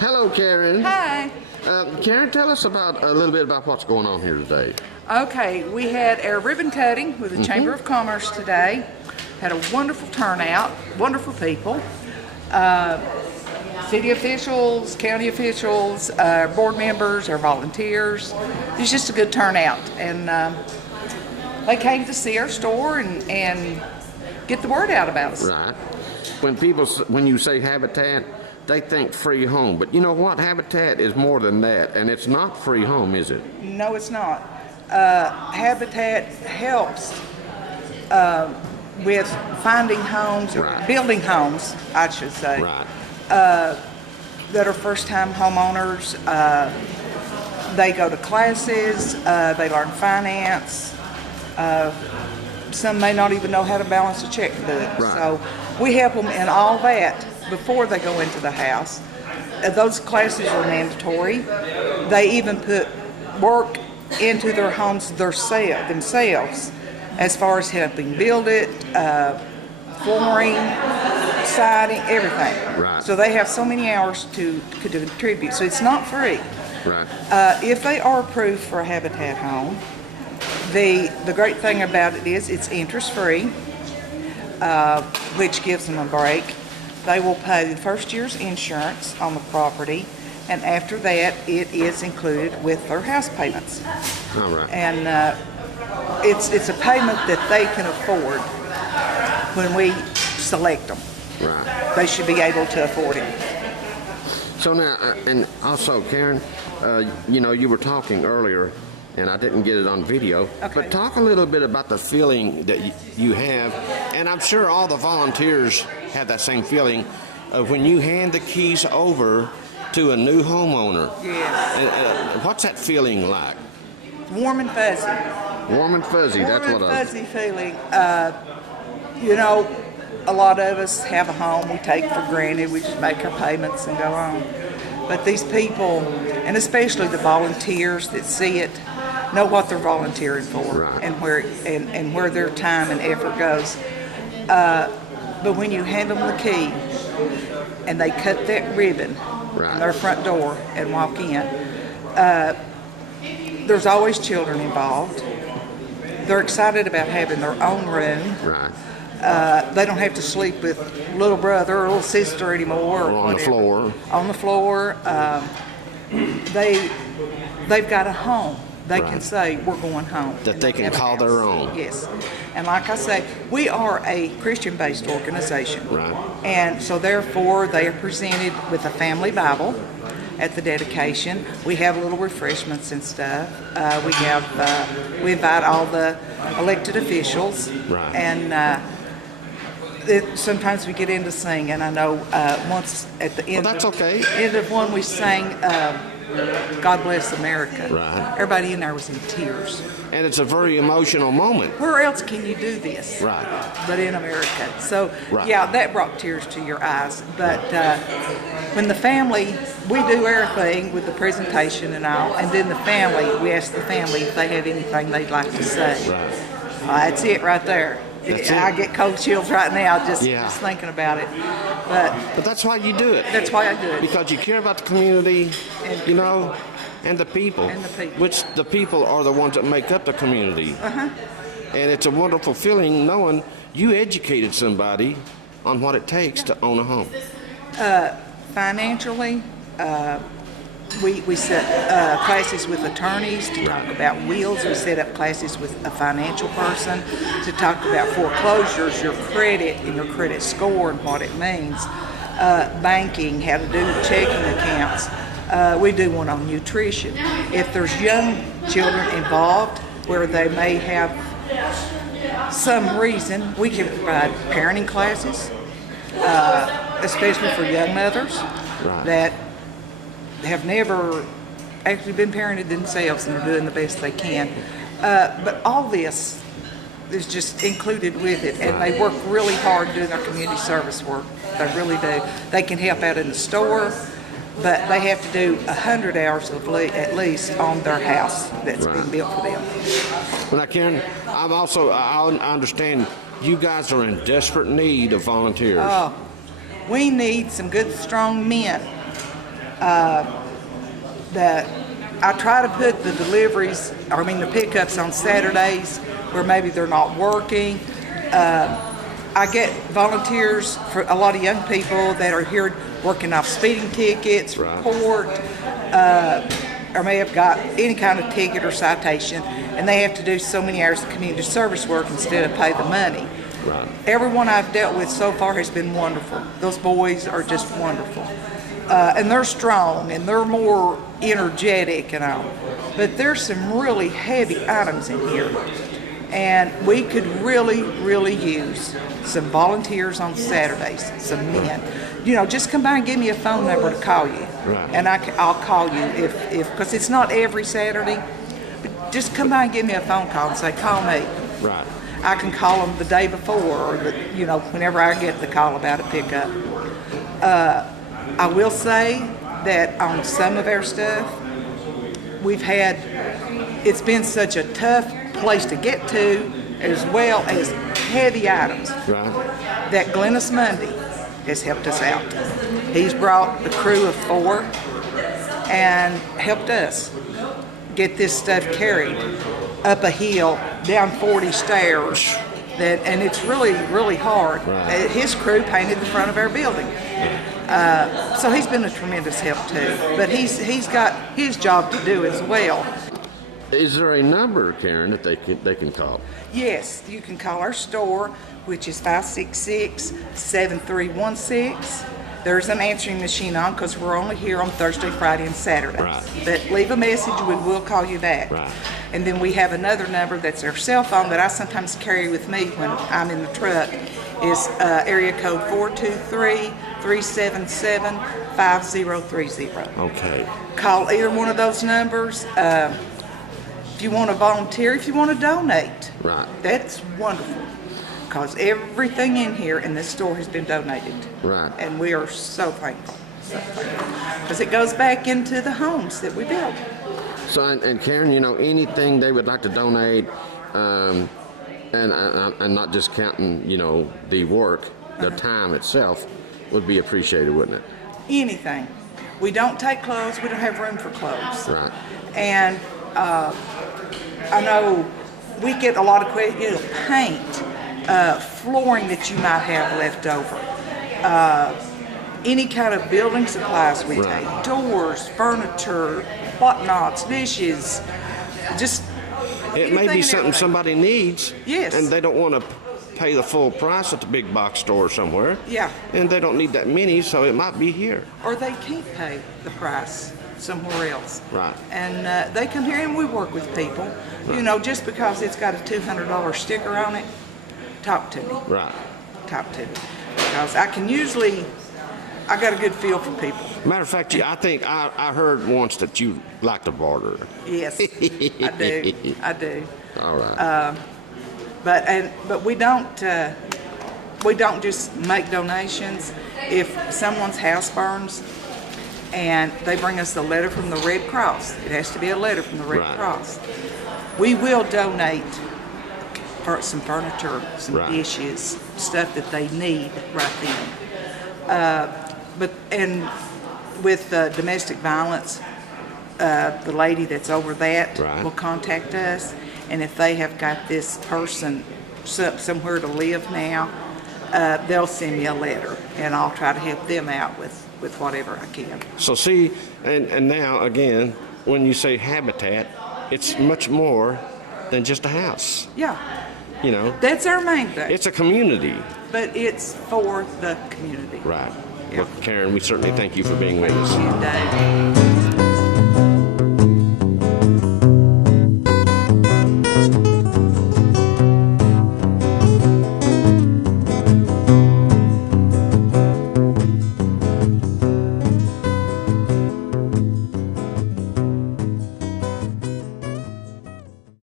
Hello, Karen. Hi. Karen, tell us about a little bit about what's going on here today. Okay, we had our ribbon cutting with the Chamber of Commerce today. Had a wonderful turnout, wonderful people. City officials, county officials, board members, our volunteers. It was just a good turnout, and they came to see our store and get the word out about us. Right. When you say habitat, they think free home, but you know what? Habitat is more than that, and it's not free home, is it? No, it's not. Habitat helps with finding homes, or Right. building homes, I should say. Right. That are first-time homeowners. They go to classes, they learn finance. Some may not even know how to balance a checkbook. Right. So we help them in all that before they go into the house. Those classes are mandatory. They even put work into their homes themselves as far as helping build it, flooring, siding, everything. Right. So they have so many hours to contribute. So it's not free. Right. If they are approved for a Habitat home, the great thing about it is it's interest-free, which gives them a break. They will pay the first year's insurance on the property, and after that, it is included with their house payments. All right. And it's a payment that they can afford when we select them. Right. They should be able to afford it. So now, and also, Karen, you were talking earlier, and I didn't get it on video, Okay. but talk a little bit about the feeling that you have, and I'm sure all the volunteers have that same feeling of when you hand the keys over to a new homeowner. Yes. What's that feeling like? Warm and fuzzy. Warm and fuzzy, that's Warm what and fuzzy feeling. A lot of us have a home we take for granted. We just make our payments and go on. But these people, and especially the volunteers that see it, know what they're volunteering for. Right. and where their time and effort goes. But when you hand them the key and they cut that ribbon Right. on their front door and walk in, there's always children involved. They're excited about having their own room. Right. They don't have to sleep with little brother or little sister anymore. Or on the floor. On the floor. They've got a home. They can Right. say, we're going home. That And they can have a call house. their own. Yes. And like I say, we are a Christian-based organization. Right. And so therefore, they are presented with a family Bible at the dedication. We have little refreshments and stuff. We invite all the elected officials. Right. And sometimes we get into singing. I know once at the end, that's okay. End of one we sang God Bless America. Right. Everybody in there was in tears. And it's a very emotional moment. Where else can you do this? Right. But in America. So, Right. yeah, that brought tears to your eyes. But when the family, we do everything with the presentation and all, and then the family, we ask the family if they have anything they'd like to say. Right. That's it right there. That's I it. get cold chills right now just thinking about it. But that's why you do it. That's why I do it. Because you care about the community, and the people. And the people. Which the people are the ones that make up the community. Uh-huh. And it's a wonderful feeling knowing you educated somebody on what it takes to own a home. Financially, we set classes with attorneys to talk about wills. We set up classes with a financial person to talk about foreclosures, your credit and your credit score and what it means. Banking, how to do checking accounts. We do one on nutrition. If there's young children involved where they may have some reason, we can provide parenting classes, especially for young mothers Right. that have never actually been parented themselves and are doing the best they can. But all this is just included with it, and they work really hard doing their community service work. They really do. They can help out in the store, but they have to do 100 hours at least on their house that's Right. being built for them. Well, now, Karen, I understand you guys are in desperate need of volunteers. We need some good, strong men That I try to put the deliveries, the pickups on Saturdays where maybe they're not working. I get volunteers for a lot of young people that are here working off speeding tickets, report, or may have got any kind of ticket or citation, and they have to do so many hours of community service work instead of pay the money. Right. Everyone I've dealt with so far has been wonderful. Those boys are just wonderful. And they're strong, and they're more energetic and all. But there's some really heavy items in here. And we could really, really use some volunteers on Saturdays, some men. Just come by and give me a phone number to call you. Right. And I'll call you if because it's not every Saturday. But just come by and give me a phone call and say, call me. Right. I can call them the day before or, whenever I get the call about a pickup. I will say that on some of our stuff, it's been such a tough place to get to, as well as heavy items, that Glennis Mundy has helped us out. He's brought the crew of 4 and helped us get this stuff carried up a hill, down 40 stairs, and it's really, really hard. His crew painted the front of our building. So he's been a tremendous help too, but he's got his job to do as well. Is there a number, Karen, that they can call? Yes, you can call our store, which is 566-7316. There's an answering machine on because we're only here on Thursday, Friday, and Saturday. Right. But leave a message, we will call you back. Right. And then we have another number that's our cell phone that I sometimes carry with me when I'm in the truck. Is area code 423-377-5030. Okay. Call either one of those numbers. If you want to volunteer, if you want to donate, that's wonderful. Because everything in here in this store has been donated. Right. And we are so thankful. Because it goes back into the homes that we built. So, and Karen, anything they would like to donate, and not just counting, the work, the time itself, would be appreciated, wouldn't it? Anything. We don't take clothes. We don't have room for clothes. Right. And I know we get a lot of questions, paint, flooring that you might have left over, any kind of building supplies we take, doors, furniture, whatnots, dishes, just it may be something somebody needs. Yes. And they don't want to pay the full price at the big box store somewhere. Yeah. And they don't need that many, so it might be here. Or they can't pay the price somewhere else. Right. And they come here and we work with people. Right. Just because it's got a $200 sticker on it, talk to me. Right. Talk to me. Because I got a good feel for people. Matter of fact, I think I heard once that you like to barter. Yes, I do. I do. All right. But we don't just make donations. If someone's house burns and they bring us a letter from the Red Cross, it has to be a letter from the Red Cross. We will donate for some furniture, some dishes, stuff that they need right then. And with domestic violence, the lady that's over that will contact us, and if they have got this person somewhere to live now, they'll send me a letter, and I'll try to help them out with whatever I can. So see, and now again, when you say habitat, it's much more than just a house. Yeah. That's our main thing. It's a community. But it's for the community. Right. Yeah. Well, Karen, we certainly thank you for being with us. And,